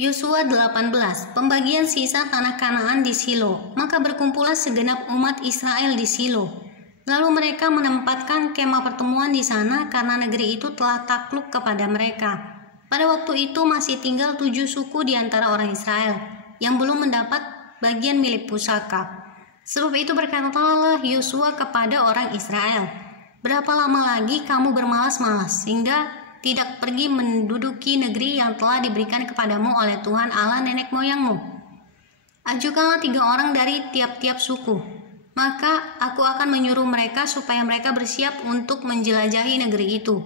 Yosua 18, pembagian sisa tanah Kanaan di Silo. Maka berkumpullah segenap umat Israel di Silo. Lalu mereka menempatkan kemah pertemuan di sana karena negeri itu telah takluk kepada mereka. Pada waktu itu masih tinggal 7 suku di antara orang Israel yang belum mendapat bagian milik pusaka. Sebab itu berkatalah Yosua kepada orang Israel, "Berapa lama lagi kamu bermalas-malas sehingga tidak pergi menduduki negeri yang telah diberikan kepadamu oleh Tuhan Allah nenek moyangmu? Ajukanlah 3 orang dari tiap-tiap suku, maka aku akan menyuruh mereka supaya mereka bersiap untuk menjelajahi negeri itu,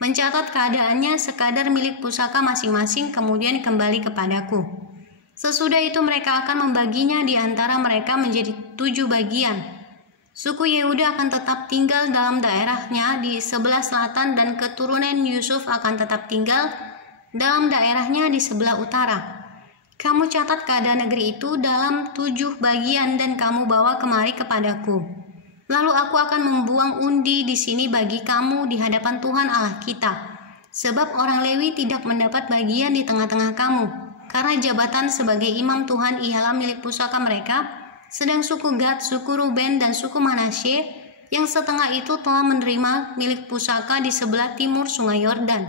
mencatat keadaannya sekadar milik pusaka masing-masing, kemudian kembali kepadaku. Sesudah itu mereka akan membaginya di antara mereka menjadi 7 bagian. Suku Yehuda akan tetap tinggal dalam daerahnya di sebelah selatan dan keturunan Yusuf akan tetap tinggal dalam daerahnya di sebelah utara. Kamu catat keadaan negeri itu dalam 7 bagian dan kamu bawa kemari kepadaku. Lalu aku akan membuang undi di sini bagi kamu di hadapan Tuhan Allah kita. Sebab orang Lewi tidak mendapat bagian di tengah-tengah kamu, karena jabatan sebagai imam Tuhan ialah milik pusaka mereka. Sedang suku Gad, suku Ruben, dan suku Manasye yang setengah itu telah menerima milik pusaka di sebelah timur sungai Yordan,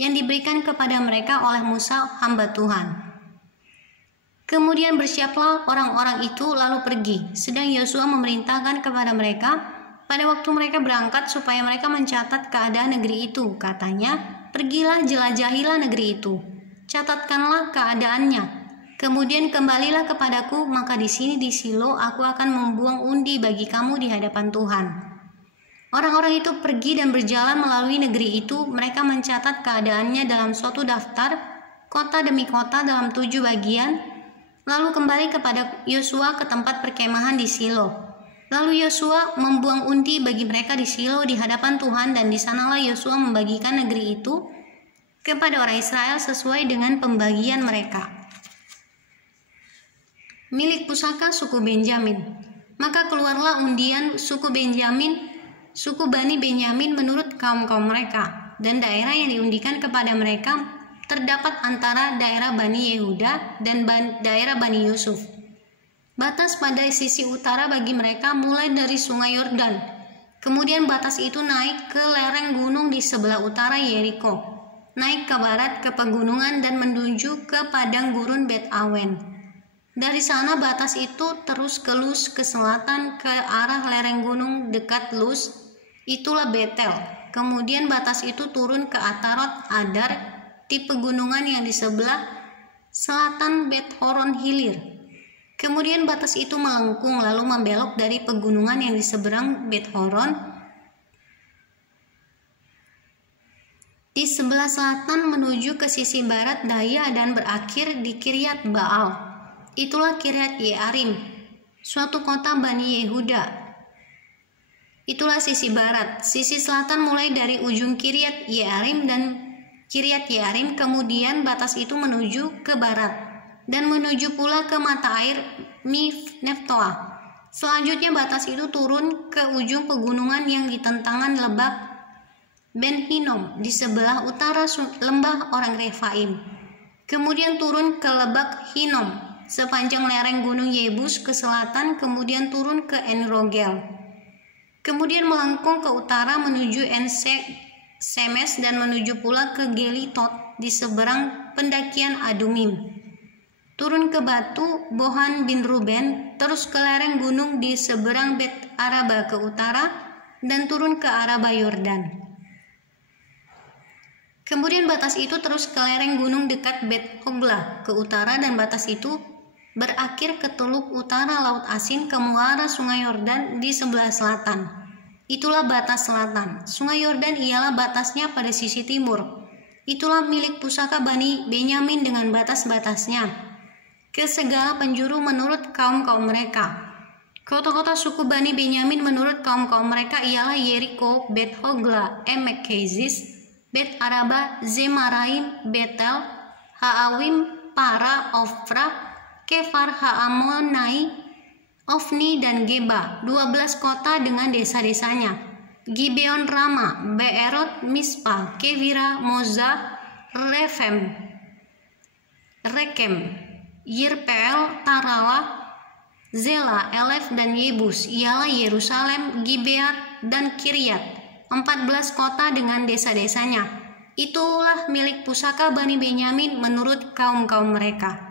yang diberikan kepada mereka oleh Musa hamba Tuhan." Kemudian bersiaplah orang-orang itu lalu pergi, sedang Yosua memerintahkan kepada mereka pada waktu mereka berangkat supaya mereka mencatat keadaan negeri itu. Katanya, "Pergilah jelajahilah negeri itu, catatkanlah keadaannya. Kemudian kembalilah kepadaku, maka di sini di Silo aku akan membuang undi bagi kamu di hadapan Tuhan." Orang-orang itu pergi dan berjalan melalui negeri itu. Mereka mencatat keadaannya dalam suatu daftar, kota demi kota dalam 7 bagian, lalu kembali kepada Yosua ke tempat perkemahan di Silo. Lalu Yosua membuang undi bagi mereka di Silo di hadapan Tuhan, dan di sanalah Yosua membagikan negeri itu kepada orang Israel sesuai dengan pembagian mereka. Milik pusaka suku Benjamin. Maka keluarlah undian suku Benjamin, suku Bani Benyamin menurut kaum-kaum mereka, dan daerah yang diundikan kepada mereka terdapat antara daerah Bani Yehuda dan daerah Bani Yusuf. Batas pada sisi utara bagi mereka mulai dari sungai Yordan. Kemudian batas itu naik ke lereng gunung di sebelah utara Yeriko, naik ke barat ke pegunungan dan menuju ke padang gurun Bet Awen. Dari sana batas itu terus ke Luz ke selatan ke arah lereng gunung dekat Luz, itulah Betel. Kemudian batas itu turun ke Atarot Adar di pegunungan yang di sebelah selatan Bet Horon Hilir. Kemudian batas itu melengkung lalu membelok dari pegunungan yang di seberang Bet Horon di sebelah selatan menuju ke sisi barat daya dan berakhir di Kiryat Baal. Itulah Kiryat Yearim, suatu kota Bani Yehuda. Itulah sisi barat. Sisi selatan mulai dari ujung Kiryat Yearim dan Kiryat Yearim, kemudian batas itu menuju ke barat dan menuju pula ke mata air Neftoa. Selanjutnya batas itu turun ke ujung pegunungan yang di tentangan lebak Ben Hinnom di sebelah utara lembah orang Refaim. Kemudian turun ke lebak Hinnom sepanjang lereng gunung Yebus ke selatan, kemudian turun ke En-Rogel. Kemudian melengkung ke utara menuju En-Semes dan menuju pula ke Gelitot di seberang pendakian Adumim. Turun ke batu Bohan bin Ruben, terus ke lereng gunung di seberang Bet Araba ke utara, dan turun ke Araba Yordan. Kemudian batas itu terus ke lereng gunung dekat Bet Hogla ke utara, dan batas itu berakhir ke teluk utara Laut Asin ke muara sungai Yordan di sebelah selatan. Itulah batas selatan. Sungai Yordan ialah batasnya pada sisi timur. Itulah milik pusaka Bani Benyamin dengan batas-batasnya ke segala penjuru menurut kaum-kaum mereka. Kota-kota suku Bani Benyamin menurut kaum-kaum mereka ialah Yeriko, Bet Hogla, Emek Kezis, Bet Araba, Zemaraim, Betel, Haawim, Para, Ofra, Kefar Haamonai, Ofni, dan Geba, 12 kota dengan desa-desanya. Gibeon Rama, Beerot, Mispa, Kevira, Moza, Rekem, Yirpeel, Tarala, Zela, Elef, dan Yebus, ialah Yerusalem, Gibeat, dan Kiryat, 14 kota dengan desa-desanya. Itulah milik pusaka Bani Benyamin menurut kaum-kaum mereka.